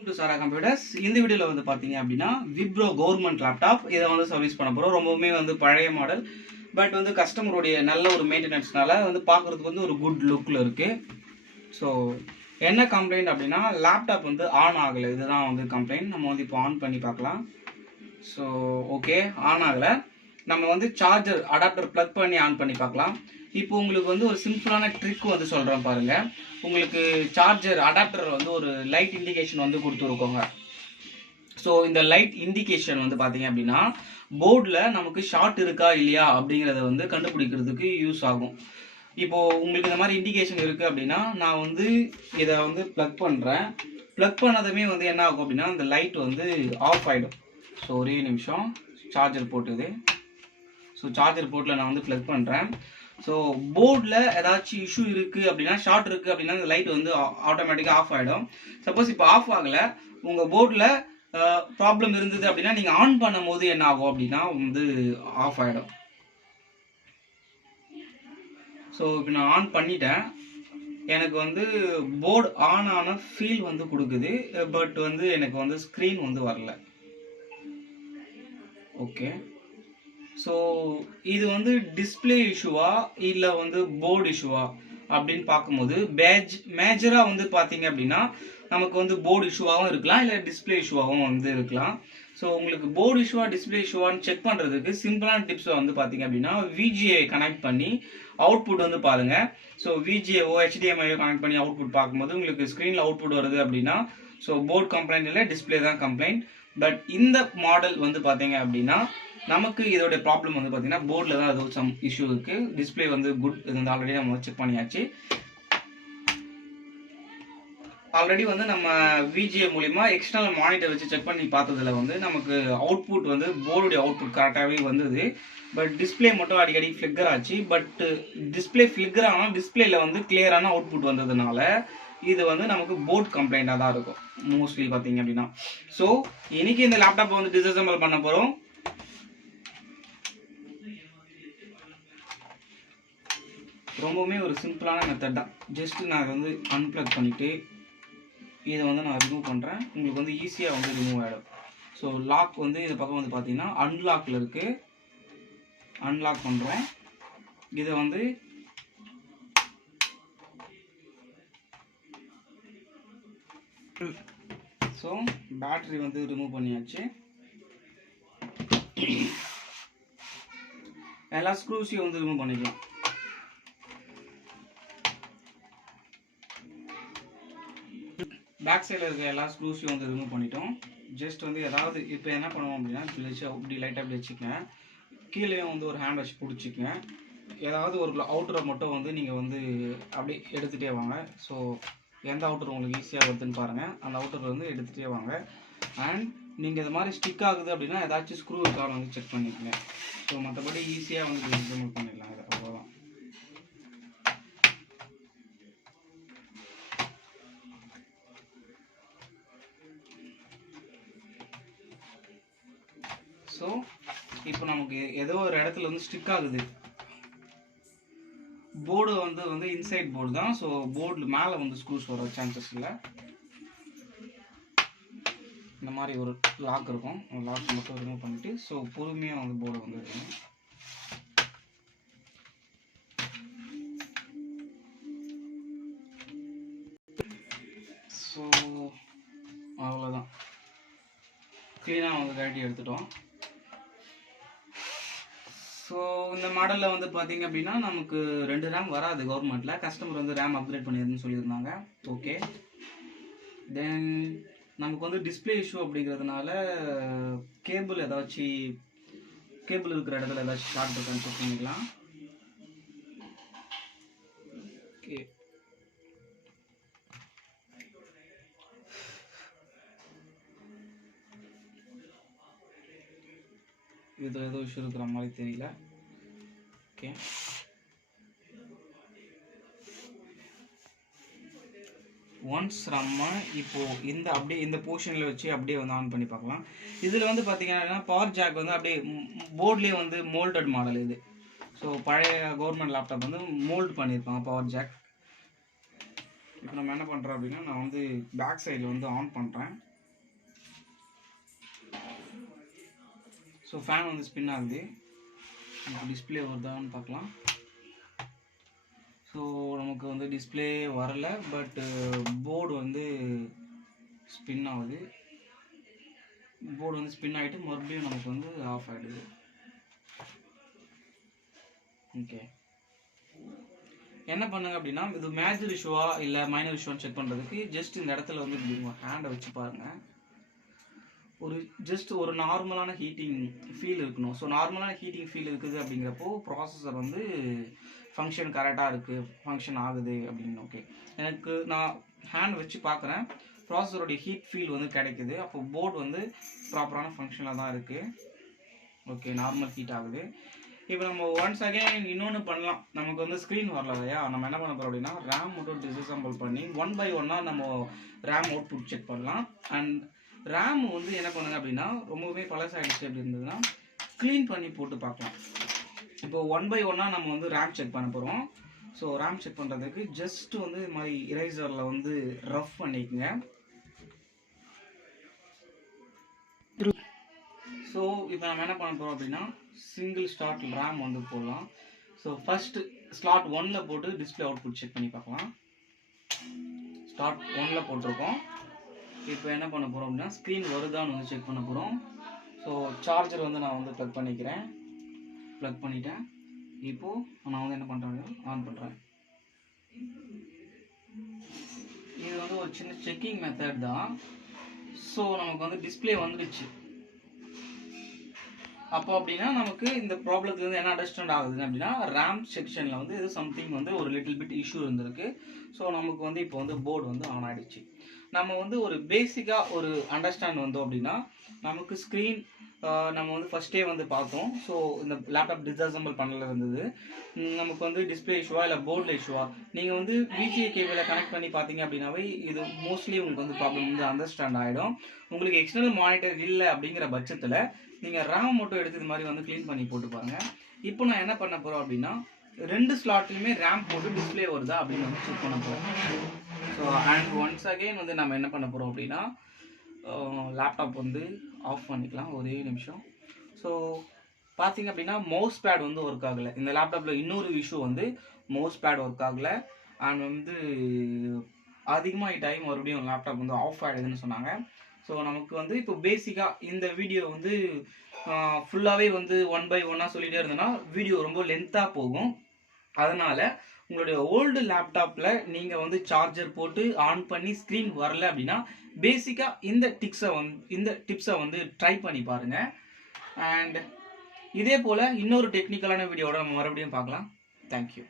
Welcome to Sarah computers. இந்த வீடியோவில் வந்து பார்த்தீங்க அப்படின்னா விப்ரோ கவர்மெண்ட் லேப்டாப் இதை வந்து சர்வீஸ் பண்ண போகிறோம். ரொம்பவுமே வந்து பழைய மாடல், பட் வந்து கஸ்டமருடைய நல்ல ஒரு மெயின்டெனன்ஸ்னால வந்து பார்க்குறதுக்கு வந்து ஒரு குட் லுக்கில் இருக்குது. ஸோ என்ன கம்ப்ளைண்ட் அப்படின்னா லேப்டாப் வந்து ஆன் ஆகலை. இதுதான் வந்து கம்ப்ளைண்ட். நம்ம வந்து இப்போ ஆன் பண்ணி பார்க்கலாம். ஸோ ஓகே, ஆன் ஆகலை. நம்ம வந்து சார்ஜர் அடாப்டர் ப்ளக் பண்ணி ஆன் பண்ணி பார்க்கலாம். இப்போ உங்களுக்கு வந்து ஒரு சிம்பிளான ட்ரிக் வந்து சொல்கிறேன் பாருங்கள். உங்களுக்கு சார்ஜர் அடாப்டர் வந்து ஒரு லைட் இண்டிகேஷன் வந்து கொடுத்துருக்கோங்க. ஸோ இந்த லைட் இண்டிகேஷன் வந்து பார்த்தீங்க அப்படின்னா போர்டில் நமக்கு ஷார்ட் இருக்கா இல்லையா அப்படிங்கிறத வந்து கண்டுபிடிக்கிறதுக்கு யூஸ் ஆகும். இப்போது உங்களுக்கு இந்த மாதிரி இண்டிகேஷன் இருக்குது அப்படின்னா நான் வந்து இதை வந்து ப்ளக் பண்ணுறேன். ப்ளக் பண்ணதுமே வந்து என்ன ஆகும் அப்படின்னா இந்த லைட் வந்து ஆஃப் ஆகிடும். ஸோ ஒரே நிமிஷம், சார்ஜர் போட்டுது. ஸோ சார்ஜர் போர்ட்டில் நான் வந்து ப்ளக் பண்ணுறேன். ஸோ போர்டில் ஏதாச்சும் இஷ்யூ இருக்குது அப்படின்னா, ஷார்ட் இருக்குது அப்படின்னா இந்த லைட் வந்து ஆட்டோமேட்டிக்காக ஆஃப் ஆகிடும். சப்போஸ் இப்போ ஆஃப் ஆகலை, உங்கள் போர்டில் ப்ராப்ளம் இருந்தது அப்படின்னா நீங்கள் ஆன் பண்ணும் போது என்ன ஆகும் அப்படின்னா வந்து ஆஃப் ஆகிடும். ஸோ இப்போ நான் ஆன் பண்ணிட்டேன். எனக்கு வந்து போர்டு ஆன் ஆன ஃபீல் வந்து கொடுக்குது, பட் வந்து எனக்கு வந்து ஸ்க்ரீன் வந்து வரல. ஓகே, ஸோ இது வந்து டிஸ்பிளே இஷ்யூவா இல்லை வந்து போர்டு இஷ்யூவா அப்படின்னு பார்க்கும்போது மேஜராக வந்து பார்த்தீங்க அப்படின்னா நமக்கு வந்து போர்டு இஷ்யூவாகவும் இருக்கலாம், இல்லை டிஸ்பிளே இஷ்யூவாகவும் வந்து இருக்கலாம். ஸோ உங்களுக்கு போர்டு இஷ்யூவா டிஸ்பிளே இஷ்யூவான்னு செக் பண்ணுறதுக்கு சிம்பிளான டிப்ஸை வந்து பார்த்தீங்க அப்படின்னா விஜிஏ கனெக்ட் பண்ணி அவுட்புட் வந்து பாருங்கள். ஸோ விஜிஏஓ ஹெச்டிஎம்ஐயோ கனெக்ட் பண்ணி அவுட்புட் பார்க்கும்போது உங்களுக்கு ஸ்க்ரீனில் அவுட்புட் வருது அப்படின்னா ஸோ போர்டு கம்ப்ளைண்ட் இல்லை, டிஸ்பிளே தான் கம்ப்ளைண்ட். பட் இந்த மாடல் வந்து பார்த்தீங்க அப்படின்னா நமக்கு இதோட ப்ராப்ளம் வந்து பார்த்தீங்கன்னா போர்டில் தான் ஏதோ சம் இஷ்யூ இருக்குது. டிஸ்பிளே வந்து குட், இது வந்து ஆல்ரெடி நம்ம செக் பண்ணியாச்சு. ஆல்ரெடி வந்து நம்ம விஜிஏ மூலிமா எக்ஸ்டர்னல் மானிட்டர் வச்சு செக் பண்ணி பார்த்ததுல வந்து நமக்கு அவுட்புட் வந்து போர்டுடைய அவுட்புட் கரெக்டாகவே வந்தது. பட் டிஸ்பிளே மட்டும் அடிக்கடி ஃப்ளிக்கர் ஆச்சு. பட் டிஸ்பிளே ஃப்ளிக்கர் ஆனால் டிஸ்பிளேல வந்து கிளியரான அவுட்புட் வந்ததுனால இது வந்து நமக்கு போர்ட் கம்ப்ளைண்ட்டாக தான் இருக்கும் மோஸ்ட்லி பார்த்தீங்க அப்படின்னா. ஸோ இன்னைக்கு இந்த லேப்டாப்பை வந்து டிஸ்அசெம்பிள் பண்ண போகிறோம். ரொம்பவுமே ஒரு சிம்பிளான மெத்தட் தான். ஜஸ்ட் நான் வந்து அன்பிளக் பண்ணிவிட்டு இதை வந்து நான் ரிமூவ் பண்ணுறேன். உங்களுக்கு வந்து ஈஸியாக வந்து ரிமூவ் ஆகிடும். ஸோ லாக் வந்து இந்த பக்கம் வந்து பார்த்தீங்கன்னா அன்லாக்கில் இருக்குது. அன்லாக் பண்ணுறோம். இதை வந்து ஸோ பேட்டரி வந்து ரிமூவ் பண்ணியாச்சு. எல்லா ஸ்க்ரூஸையும் வந்து ரிமூவ் பண்ணிக்கலாம். பேக் சைடில் இருக்க எல்லா ஸ்க்ரூஸையும் வந்து ரிமூவ் பண்ணிட்டோம். ஜஸ்ட் வந்து ஏதாவது இப்போ என்ன பண்ணுவோம் அப்படின்னா இப்படி லைட்டாக அப்படி வச்சுக்கங்க. கீழேயும் வந்து ஒரு ஹேண்ட் வச்சு பிடிச்சிக்கங்க. ஏதாவது ஒரு அவுட்டரை மட்டும் வந்து நீங்கள் வந்து அப்படி எடுத்துகிட்டே வாங்க. ஸோ எந்த அவுட்டர் உங்களுக்கு ஈஸியாக வருதுன்னு பாருங்கள், அந்த அவுட்டர் வந்து எடுத்துகிட்டே வாங்க. அண்ட் நீங்கள் இது மாதிரி ஸ்டிக் ஆகுது அப்படின்னா ஏதாச்சும் ஸ்க்ரூ இருக்கான்னு வந்து செக் பண்ணிக்கங்க. ஸோ மற்றபடி ஈஸியாக வந்து ரிமூவ் பண்ணிடலாம். இது அவ்வளோதான். ஸோ இப்போ நமக்கு ஏதோ ஒரு இடத்துல வந்து ஸ்டிக் ஆகுது. போர்டு வந்து இன்சைட் போர்டு தான். ஸோ போர்டில் மேலே வந்து ஸ்க்ரூஸ் வர சான்சஸ் இல்லை. இந்த மாதிரி ஒரு லாக் இருக்கும். லாக் மட்டும் ரிமூவ் பண்ணிவிட்டு ஸோ பொறுமையாக வந்து போர்டு வந்து இருக்கணும். ஸோ அவ்வளோதான், க்ளீனாக வந்து கழட்டி எடுத்துட்டோம். ஸோ இந்த மாடலில் வந்து பார்த்தீங்க அப்படின்னா நமக்கு 2 ரேம் வராது கவர்மெண்ட்டில். கஸ்டமர் வந்து ரேம் அப்கிரேட் பண்ணிடுதுன்னு சொல்லியிருந்தாங்க. ஓகே, தென் நமக்கு வந்து டிஸ்பிளே இஷ்யூ அப்படிங்கிறதுனால கேபிள் இருக்கிற இடத்துல ஏதாச்சும் ஷார்ட் இருக்கான்னு செக் பண்ணிக்கலாம். ஓகே, இதில் ஏதோ இஷ்யூ இருக்கிற மாதிரி தெரியல. ஓகே, ஒன்ஸ் நம்ம இப்போது இந்த போர்ஷனில் வச்சு அப்படியே வந்து ஆன் பண்ணி பார்க்கலாம். இதில் வந்து பார்த்தீங்கன்னா பவர் ஜாக் வந்து அப்படியே போர்ட்லேயே வந்து மோல்டட் மாடல் இது. ஸோ பழைய கவர்மெண்ட் லேப்டாப் வந்து மோல்ட் பண்ணியிருப்பாங்க பவர் ஜாக். இப்போ நம்ம என்ன பண்ணுறோம் அப்படின்னா, நான் வந்து பேக் சைடில் வந்து ஆன் பண்ணுறேன். ஸோ ஃபேன் வந்து ஸ்பின் ஆகுது. நமக்கு டிஸ்பிளே வருதான்னு பார்க்கலாம். ஸோ நமக்கு வந்து டிஸ்பிளே வரல, பட்டு போர்டு வந்து ஸ்பின் ஆகுது. போர்டு வந்து ஸ்பின் ஆகிட்டு மறுபடியும் நமக்கு வந்து ஆஃப் ஆகிடுது. ஓகே, என்ன பண்ணுங்க அப்படின்னா, இது மேஜர் இஷ்யூவா இல்லை மைனர் இஷ்யூவான்னு செக் பண்ணுறதுக்கு ஜஸ்ட் இந்த இடத்துல வந்து இப்படி ஹேண்டை வச்சு பாருங்கள். ஜஸ்ட் ஒரு நார்மலான ஹீட்டிங் ஃபீல் இருக்கணும். ஸோ நார்மலான ஹீட்டிங் ஃபீல் இருக்குது அப்படிங்கிறப்போ ப்ராசஸர் வந்து ஃபங்க்ஷன் கரெக்டாக இருக்குது, ஃபங்க்ஷன் ஆகுது அப்படின்னு. ஓகே, எனக்கு நான் ஹேண்ட் வச்சு பார்க்குறேன், ப்ராசஸருடைய ஹீட் ஃபீல் வந்து கிடைக்குது. அப்போ போர்டு வந்து ப்ராப்பரான ஃபங்க்ஷனில் தான் இருக்குது. ஓகே, நார்மல் ஹீட் ஆகுது. இப்போ நம்ம ஒன்ஸ் அகைன் இன்னொன்று பண்ணலாம். நமக்கு வந்து ஸ்க்ரீன் வரல இல்லையா, நம்ம என்ன பண்ண போகிறோம் அப்படின்னா, ரேம் மட்டும் டிஸ்அசம்பிள் பண்ணி 1 by 1 நம்ம ரேம் அவுட்புட் செக் பண்ணலாம். அண்ட் ரேம் வந்து என்ன பண்ணுங்க அப்படின்னா, ரொம்பவே பழசாயிடுச்சு அப்படி இருந்ததுன்னா க்ளீன் பண்ணி போட்டு பார்க்கலாம். இப்போ 1 by 1 நம்ம வந்து ரேம் செக் பண்ண போகிறோம். ஸோ ரேம் செக் பண்ணுறதுக்கு ஜஸ்ட் வந்து இது மாதிரி இரேசரில் வந்து ரஃப் பண்ணிக்கங்க. ஸோ இப்போ நம்ம என்ன பண்ண போகிறோம் அப்படின்னா, சிங்கிள் ஸ்லாட் ரேம் வந்து போடலாம். ஸோ ஃபஸ்ட்டு ஸ்லாட் 1ல் போட்டு டிஸ்பிளே அவுட்புட் செக் பண்ணி பார்க்கலாம். ஸ்லாட் 1ல் போட்டிருக்கோம். இப்போ என்ன பண்ண போகிறோம் அப்படின்னா, ஸ்க்ரீன் வருதான்னு வந்து செக் பண்ண போகிறோம். ஸோ சார்ஜர் வந்து நான் வந்து ப்ளக் பண்ணிக்கிறேன். ப்ளக் பண்ணிட்டேன். இப்போது நான் வந்து என்ன பண்ணுறேன், ஆன் பண்ணுறேன். இது வந்து ஒரு சின்ன செக்கிங் மெத்தட் தான். ஸோ நமக்கு வந்து டிஸ்பிளே வந்துடுச்சு. அப்போ அப்படின்னா நமக்கு இந்த ப்ராப்ளத்துலேருந்து என்ன அண்டர்ஸ்டாண்ட் ஆகுதுன்னு அப்படின்னா, ரேம் செக்ஷனில் வந்து இது சம்திங் வந்து ஒரு லிட்டில் பிட் இஷ்யூ இருந்திருக்கு. ஸோ நமக்கு வந்து இப்போ வந்து போர்டு வந்து ஆன் ஆகிடுச்சு. நம்ம வந்து ஒரு பேசிக்காக ஒரு அண்டர்ஸ்டாண்ட் வந்தோம் அப்படின்னா, நமக்கு ஸ்க்ரீன் நம்ம வந்து ஃபஸ்ட்டே வந்து பார்த்தோம். ஸோ இந்த லேப்டாப் டிஸ்அசம்பிள் பண்ணல இருந்தது. நமக்கு வந்து டிஸ்பிளே இஷ்யூவா இல்லை போர்டில் இஷ்யூவா, நீங்கள் வந்து விஜிஏ கேபிளை கனெக்ட் பண்ணி பார்த்தீங்க அப்படின்னாவே இது மோஸ்ட்லி உங்களுக்கு வந்து ப்ராப்ளம் வந்து அண்டர்ஸ்டாண்ட் ஆகிடும். உங்களுக்கு எக்ஸ்டர்னல் மானிட்டர் இல்லை அப்படிங்கிற பட்சத்தில் நீங்கள் ரேம் மட்டும் எடுத்து இது மாதிரி வந்து க்ளீன் பண்ணி போட்டு பாருங்கள். இப்போ நான் என்ன பண்ண போகிறோம் அப்படின்னா, 2 ஸ்லாட்லையுமே ரேம் போட்டு டிஸ்பிளே வருதா அப்படின்னு வந்து செக் பண்ண போகிறோம். ஸோ அண்ட் ஒன்ஸ் அகெயின் வந்து நம்ம என்ன பண்ண போகிறோம் அப்படின்னா, லேப்டாப் வந்து ஆஃப் பண்ணிக்கலாம். ஒரே நிமிஷம். ஸோ பார்த்தீங்க அப்படின்னா, மவுஸ் பேட் வந்து ஒர்க் ஆகலை. இந்த லேப்டாப்பில் இன்னொரு இஷ்யூ வந்து மவுஸ் பேட் ஒர்க் ஆகலை. அண்ட் வந்து அதிகமாக டைம் மறுபடியும் லேப்டாப் வந்து ஆஃப் ஆகிடுதுன்னு சொன்னாங்க. ஸோ நமக்கு வந்து இப்போ பேசிக்காக இந்த வீடியோ வந்து ஃபுல்லாகவே வந்து 1 by 1 சொல்லிகிட்டே இருந்தோன்னா வீடியோ ரொம்ப லென்த்தாக போகும். அதனால் உங்களுடைய ஓல்டு லேப்டாப்பில் நீங்கள் வந்து சார்ஜர் போட்டு ஆன் பண்ணி ஸ்க்ரீன் வரல அப்படின்னா பேசிக்காக இந்த டிப்ஸை வந்து ட்ரை பண்ணி பாருங்கள். அண்ட் இதே போல் இன்னொரு டெக்னிக்கலான வீடியோவோட நம்ம மறுபடியும் பார்க்கலாம். தேங்க்யூ.